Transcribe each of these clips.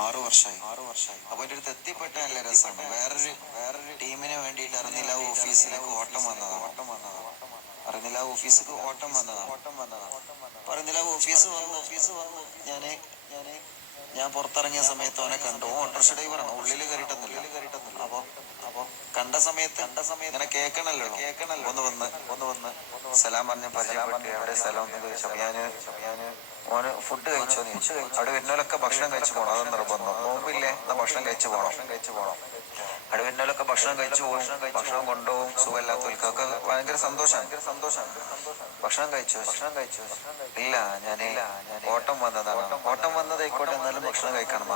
6 വർഷമായി. അപ്പൊ എൻ്റെ അടുത്ത് എത്തിപ്പെട്ട നല്ല രസമാണ്. വേറൊരു ടീമിന് വേണ്ടിയിട്ട് അറിഞ്ഞില്ല ഓഫീസിലേക്ക് ഓട്ടം വന്നതാണ്. അറിഞ്ഞില്ല ഓഫീസിലേക്ക് ഓട്ടം വന്നതാണ്. പറഞ്ഞില്ല ഓഫീസ് വന്നു. ഞാൻ പുറത്തിറങ്ങിയ സമയത്ത് അവനെ കണ്ടു. ഓട്ടോറിക്ഷ ഡ്രൈവറാണ്, ഉള്ളിൽ കയറിയിട്ടൊന്നുമില്ല. അപ്പൊ കണ്ട സമയത്ത് ഇങ്ങനെ കേൾക്കണല്ലോ. ഒന്ന് വന്ന് സലാം പറഞ്ഞ പരിചയപ്പെട്ട് എവിടെ സ്ഥലം എന്ന് ചോദിച്ചു. ഞാന് ഓന് ഫുഡ് കഴിച്ചോന്ന് ചോദിച്ചു. അവിടെ വരുന്നവരൊക്കെ ഭക്ഷണം കഴിച്ചു പോകണം, അതൊന്നും നിർബന്ധം. നോമ്പില്ലേ, എന്നാ ഭക്ഷണം കഴിച്ചു പോകണം. അവിടെ വരുന്നവരൊക്കെ ഭക്ഷണം കഴിച്ചു പോകും, ഭക്ഷണം കൊണ്ടുപോകും. സുഖമില്ലാത്തവർക്കൊക്കെ ഭയങ്കര സന്തോഷമാണ്. ഭക്ഷണം കഴിച്ചു. ഇല്ല, ഞാൻ ഓട്ടം വന്നതായിക്കോട്ടെ, എന്നാലും ഭക്ഷണം കഴിക്കണം.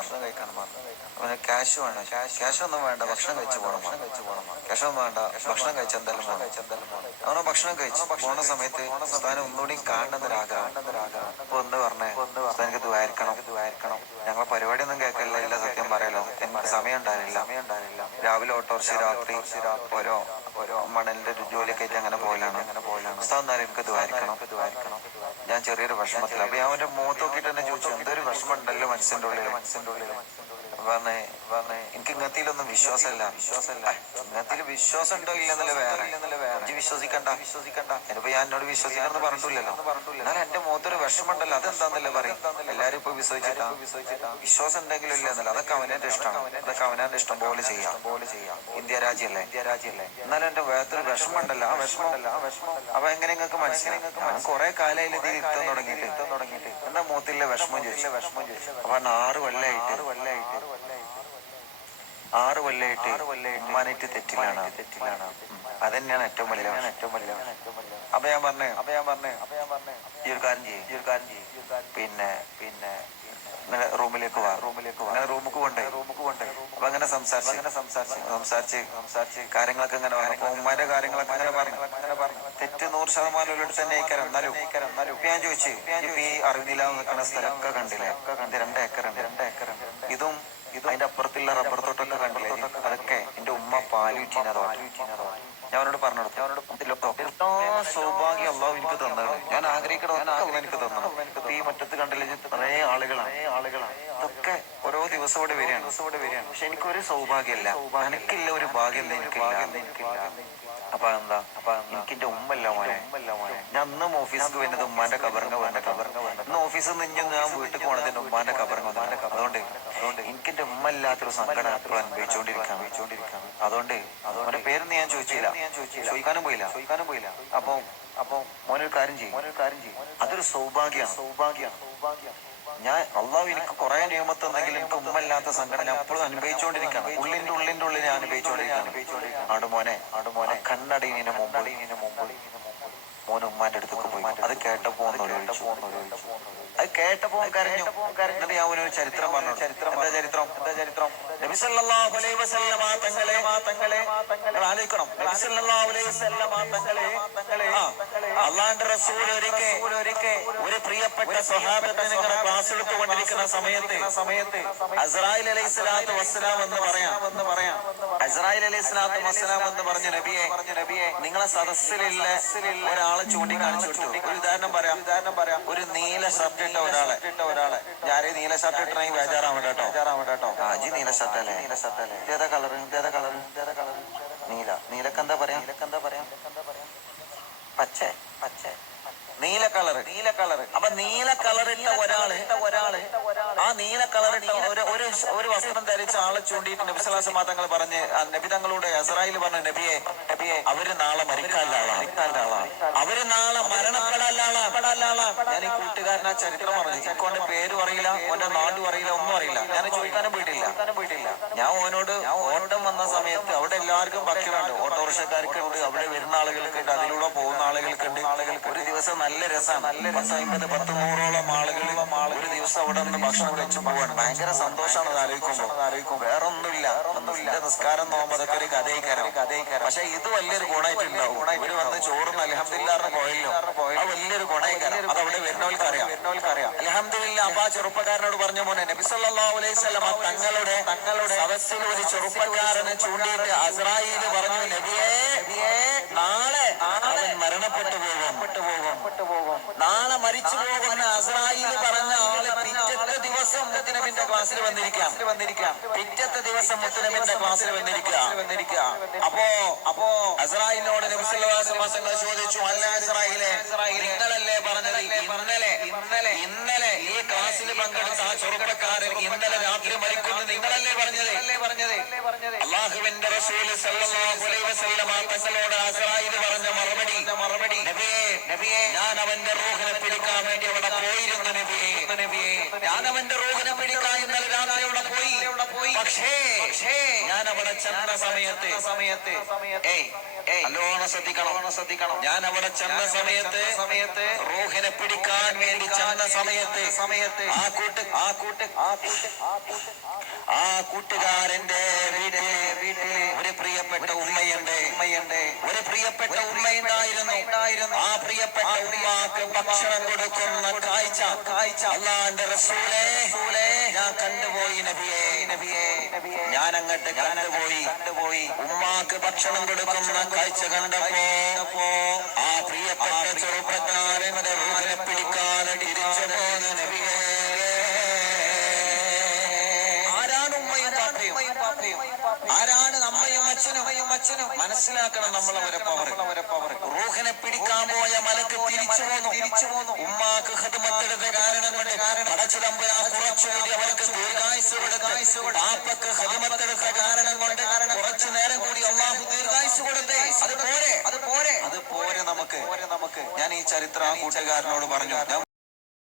അവന് ക്യാഷ് വേണം. ക്യാഷ് ഒന്നും വേണ്ട, ഭക്ഷണം കഴിച്ചു പോകണം. ക്യാഷ് ഒന്നും വേണ്ട, ഭക്ഷണം കഴിച്ച് എന്തായാലും അവനെ ഭക്ഷണം കഴിച്ചു പോണ സമയത്ത് ഉസ്താദിനെ ഒന്നുകൂടി കാണുന്നൊരാഗ്രഹം. അപ്പൊ പറഞ്ഞേ, ഉസ്താദ് എനിക്ക് ദ്വാരിക്കണം. ഞങ്ങളെ പരിപാടി ഒന്നും കേൾക്കല്ല, ഇല്ല സത്യം പറയാലോ, എനിക്ക് സമയം ഉണ്ടായിരുന്നില്ല. രാവിലെ ഓട്ടോറിക്ഷ, രാത്രി ഓരോ മണലിന്റെ ജോലിയൊക്കെ ആയിട്ട് അങ്ങനെ പോകലാണ്. ഉസ്താദ് എന്നാലും എനിക്ക് ദ്വാരിക്കണം. ഞാൻ ചെറിയൊരു വിഷമത്തിൽ. അപ്പൊ ഞാൻ അവന്റെ മുഖത്ത് നോക്കിയിട്ട് തന്നെ ചോദിച്ചു, എന്തൊരു വിഷമം ഉണ്ടല്ലോ മനസ്സിന്റെ ഉള്ളിൽ. പറഞ്ഞേ, എനിക്ക് ഇങ്ങനത്തിലൊന്നും വിശ്വാസമല്ല. ഇങ്ങനത്തിൽ വിശ്വാസം ഉണ്ടോ ഇല്ലെന്നല്ല വേറെ വിശ്വസിക്കണ്ട. ഇനിയിപ്പോ ഞാൻ എന്നോട് വിശ്വസിക്കണമെന്ന് പറഞ്ഞിട്ടില്ലല്ലോ. എന്നാലും എന്റെ മുഖത്തൊരു വിഷമം ഉണ്ടല്ലോ, അതെന്താന്നല്ലേ പറയും. എല്ലാരും ഇപ്പൊ വിശ്വസിച്ചിട്ടാ. വിശ്വാസം ഉണ്ടെങ്കിലും ഇല്ല എന്നല്ല, അതൊക്കെ അവനവന്റെ ഇഷ്ടമാണ്. അതൊക്കെ അവനവന്റെ ഇഷ്ടം പോലെ ചെയ്യാം. ഇന്ത്യ രാജ്യല്ലേ. എന്നാലും എന്റെ വേഗത്തൊരു വിഷമം ഉണ്ടല്ലോ, ആ വിഷമം. അപ്പൊ എങ്ങനെ നിങ്ങൾക്ക് മനസ്സിലായി? ഞാൻ കുറെ കാലയിൽ ഇതിൽ ഇരുത്താൻ തുടങ്ങിയിട്ട് എന്താ മുഖത്തിലെ വിഷമം ചോദിച്ചു. അപ്പൊ 6 കൊല്ലായിട്ട് ഉമ്മാനായിട്ട് തെറ്റിലാണ്. അതന്നെയാണ് ഏറ്റവും വലിയ. അപ്പൊ ഞാൻ പറഞ്ഞേ, ഈ ഒരു കാര്യം ചെയ്യും. പിന്നെ ഇങ്ങനെ റൂമിലേക്ക് വാ. അങ്ങനെ റൂമിക്ക് കൊണ്ടേ. അപ്പൊ അങ്ങനെ സംസാരിച്ച് കാര്യങ്ങളൊക്കെ ഇങ്ങനെ പറഞ്ഞു. ഉമ്മാന്റെ കാര്യങ്ങളൊക്കെ അങ്ങനെ പറഞ്ഞു. തെറ്റ് 100% ഉള്ളിടത്ത് തന്നെ ആയിക്കാരം. എന്നാലും ഞാൻ ചോദിച്ചു, ഇപ്പൊ ഈ അറിവില്ല നിൽക്കുന്ന സ്ഥലമൊക്കെ കണ്ടില്ലേ? 2 ഏക്കറുണ്ട്. ഇതും അതിന്റെ അപ്പുറത്തുള്ള റബ്ബർ തോട്ടൊക്കെ കണ്ടില്ലേ? അതൊക്കെ എന്റെ ഉമ്മ പാലുറ്റീനതോ. ഞാൻ അവനോട് പറഞ്ഞെടുത്തു, എല്ലാ സൗഭാഗ്യം അള്ളാഹു എനിക്ക് തന്നതാണ്. ഞാൻ ആഗ്രഹിക്കണതൊക്കെ എനിക്ക് തന്നതാണ്. ഇപ്പൊ ഈ മുറ്റത്ത് കണ്ടില്ലേ, കുറേ ആളുകളാണ്. ഇതൊക്കെ ഓരോ ദിവസം ഇവിടെ വരികയാണ്. പക്ഷെ എനിക്കൊരു സൗഭാഗ്യമല്ല, എനിക്കില്ല ഒരു ഭാഗ്യം എനിക്കില്ല. അപ്പൊ എന്താ, എനിക്കെന്റെ ഉമ്മല്ല മോനെ. ഞാൻ ഇന്നും ഓഫീസിൽ വരുന്നത് ഉമ്മാന്റെ കബറിന് വേണ്ട. ഇന്ന് ഓഫീസിൽ നിന്ന് ഞാൻ വീട്ടിൽ പോണതിന്റെ ഉമ്മാന്റെ കബറിന് വന്നിട്ട്. അതുകൊണ്ട് എനിക്കെന്റെ ഉമ്മ ഇല്ലാത്തൊരു സങ്കടം എപ്പോഴും അനുഭവിച്ചുകൊണ്ടിരിക്കുകയാണ്. അതുകൊണ്ട് അവന്റെ പേരൊന്നും ഞാൻ ചോദിക്കാനും പോയില്ല. അപ്പൊ മോനൊരു കാര്യം ചെയ്യും. അതൊരു സൗഭാഗ്യമാണ്. ഞാൻ അള്ളാഹു എനിക്ക് കുറെ നിയമത്ത് എന്തെങ്കിലും എനിക്ക് ഉമ്മല്ലാത്ത സങ്കടം ഞാൻ എപ്പോഴും അനുഭവിച്ചുകൊണ്ടിരിക്കുകയാണ്. ഉള്ളിന്റെ ഉള്ളിൽ ഞാൻ അനുഭവിച്ചുകൊണ്ടിരിക്കുകയാണ്. ആടുമോനെ കണ്ണടീനിന് മുമ്പ് മോൻ ഉമ്മാന്റെ അടുത്തേക്ക് പോയി. അത് കേട്ടപ്പോ അത് കേട്ടപ്പോ കരഞ്ഞു. എന്നിട്ട് ഞാൻ ഒരു ചരിത്രം പറഞ്ഞു. എന്താ ചരിത്രം? നബി സല്ലല്ലാഹു അലൈഹി വസല്ലമ തങ്ങളെ ആലോചിക്കണം. നബി സല്ലല്ലാഹു അലൈഹി വസല്ലമ തങ്ങളെ അല്ലാഹുവിന്റെ റസൂൽ ഒരിക്കൽ ഒരു പ്രിയപ്പെട്ട സ്വഹാബത്തിന് ഇങ്ങനെ ക്ലാസ് എടുത്തുകൊണ്ടിരിക്കുന്ന സമയത്ത് അസ്രായിൽ അലൈഹിസ്സലാത്തു വസ്സലാം എന്ന് പറയാം. അസ്രായിൽ അലൈഹിസ്സലാത്തു വസ്സലാം എന്ന് പറഞ്ഞു, നബിയെ നിങ്ങളെ സദസ്സിലുള്ള ഒരാളെ ചൂണ്ടിക്കാണിച്ചു കൊടുത്തു. ഒരു ഉദാഹരണം പറയാം. ഒരു നീല ഷർട്ട് ഇട്ട ഒരാളെ. ഞാനേ നീല ഷർട്ട് ഇട്ടണമെങ്കിൽ ബേജാറാവണ്ട കേട്ടോ. ആജി നീല ഷർട്ട് അല്ലേ? ഏതാ കളർ? നീലക്ക് എന്താ പറയാ? പച്ച. നീല കളർ. അപ്പൊ നീല കളറിട്ട ഒരാള് ആ നീല കളറിട്ട ഒരു വസ്ത്രം ധരിച്ച ആളെ ചൂണ്ടിയിട്ട് നബി സ്വല്ലല്ലാഹു അലൈഹി വസല്ലം തങ്ങൾ പറഞ്ഞ്, നബി തങ്ങളോട് അസ്രായിൽ പറഞ്ഞു, നബിയെ അവര് നാളെ മരിക്കാനുള്ള ആളാണ്. അവര് നാളെ മരണപ്പെടാനുള്ള ആളാണ്. ഞാൻ ഈ കൂട്ടുകാരൻ ആ ചരിത്രം പറഞ്ഞു. എനിക്ക് ഓന്റെ പേരും അറിയില്ല, ഓന്റെ നാടും അറിയില്ല, ഒന്നും അറിയില്ല. ഞാൻ ചോദിക്കാനും പോയിട്ടില്ല. ഞാൻ ഓനോട് ഓട്ടം വന്ന സമയത്ത് അവിടെ എല്ലാവർക്കും ഭക്ഷണമുണ്ട്. ഓട്ടോറിക്ഷക്കാർക്കുണ്ട്, അവിടെ വരുന്ന ആളുകൾക്കുണ്ട്, അതിലൂടെ പോകുന്ന ആളുകൾക്കുണ്ട്. ഒരു ദിവസം നല്ല രസമാണ്. 150-100 ആളുകൾ ഒരു ദിവസം അവിടെ നിന്ന് ഭക്ഷണം കഴിച്ചു പോവാണ്. ഭയങ്കര സന്തോഷമാണ് അത് ആലോചിക്കുമ്പോൾ. വേറെ ഒന്നുമില്ല. നിസ്കാരം നോമ്പ് അതൊക്കെ ഒരു കഥയിക്കാരം. പക്ഷെ ഇത് വലിയൊരു ഗുണമായിട്ടുണ്ടാവും. ഇവര് വന്ന് ചോറും അൽഹംദുലില്ലാഹ് പോയല്ലോ, അത് വലിയൊരു ഗുണമായിക്കാരം. അത് അവിടെ വരുന്നവർക്ക് അറിയാം. അൽഹംദുലില്ലാഹ്. അപ്പൊ ആ ചെറുപ്പക്കാരനോട് പറഞ്ഞ മോനെ, നബി സല്ലല്ലാഹു അലൈഹി വസല്ലം തങ്ങളുടെ സദസ്സിൽ ഒരു ചെറുപ്പക്കാരനെ ചൂണ്ടിയിട്ട് അസ്രായീൽ പറഞ്ഞു, നബിയേ നാളെ അവൻ മരണപ്പെട്ടു പോകും. നാളെ മരിച്ചു പോകുന്ന അസ്രായീൽ പറഞ്ഞ ആള് പിറ്റത്തെ ദിവസം ദിവസം മുത്തുനബിന്റെ ക്ലാസ്സിൽ വന്നിരിക്കാം. പിറ്റത്തെ ദിവസം മുത്തുനബിന്റെ ക്ലാസ്സിൽ വന്നിരിക്കുക. അപ്പോ അസ്രായിലിനോട് നബി സല്ലല്ലാഹു അലൈഹി വസല്ലം ചോദിച്ചു, അല്ല ഇസ്രായേലേ, നിങ്ങളല്ലേ പറഞ്ഞത് ഇന്നലെ ഈ ക്ലാസ്സിൽ പങ്കെടുത്ത ആ ചെറുപ്പക്കാരൻ ഇന്നലെ രാത്രി മരിക്കുന്നു നിങ്ങളല്ലേ പറഞ്ഞത്? അല്ലാഹുവിന്റെ റസൂൽ സല്ലല്ലാഹു അലൈഹി വസല്ലം തങ്ങളോട് അസ്രായിൽ പറഞ്ഞ മറുപടി, നബിയേ, ഞാൻ അവന്റെ റൂഹിനെ പിടിക്കാൻ വേണ്ടി അവിടെ പോയിരുന്നു നബിയേ. ഞാൻ അവന്റെ റൂഹിനെ പിടിക്കാൻ ഇന്നലെ രാത്രി അവിടെ പോയി. പക്ഷേ ഞാൻ അവിടെ ചെന്ന സമയത്ത് നല്ലോണം ശ്രദ്ധിക്കണം. ഞാൻ അവിടെ ചെന്ന സമയത്ത് റൂഹിനെ പിടിക്കാൻ വേണ്ടി ചെന്ന സമയത്ത് ആ കൂട്ടുകാരന്റെ വീട്ടില് ഒരു പ്രിയപ്പെട്ട ഉമ്മയുണ്ട്. ഒരു പ്രിയപ്പെട്ട ഉമ്മയുണ്ടായിരുന്നു. ആ പ്രിയപ്പെട്ട ഉമ്മാക്ക് ഭക്ഷണം കൊടുക്കുന്ന കാഴ്ച അല്ലാഹുവിന്റെ റസൂലേ ഞാൻ കണ്ടുപോയി നബിയേ. ഞാൻ അങ്ങോട്ട് കണ്ടുപോയി. ഉമ്മാക്ക് ഭക്ഷണം കൊടുക്കുന്ന കാഴ്ച കണ്ടപ്പോ ആ പ്രിയപ്പെട്ട ചെറുപ്പക്കാരന്റെ റൂഹിനെ പിടിക്കാൻ തിരിച്ചു പോന്ന നബിയേ. ആരാണ് ഉമ്മയും പാപ്പയും? ആരാണ് അമ്മയും അച്ഛനും? മനസ്സിലാക്കണം നമ്മളവരെ പവർ. റൂഹിനെ പിടിക്കാൻ പോയ മലക്ക് തിരിച്ചു പോന്നു. ഉമ്മാക്ക് ഖിദ്മത്തെടുത്ത കാരണം കൊണ്ട് പടച്ചിലമ്പുരാൻ കുറച്ചുകൂടി അവർക്ക് ദീർഘായുസ്സ് കൊടുത്തു. പാപ്പക്ക് ഖിദ്മത്തെടുത്ത കാരണം കൊണ്ട് കുറച്ചു നേരം കൂടി അല്ലാഹു ദീർഘായുസ്സ് കൊടുത്തേ. അത് പോരെ നമുക്ക്. ഞാൻ ഈ ചരിത്രം കൂട്ടുകാരനോട് പറഞ്ഞു.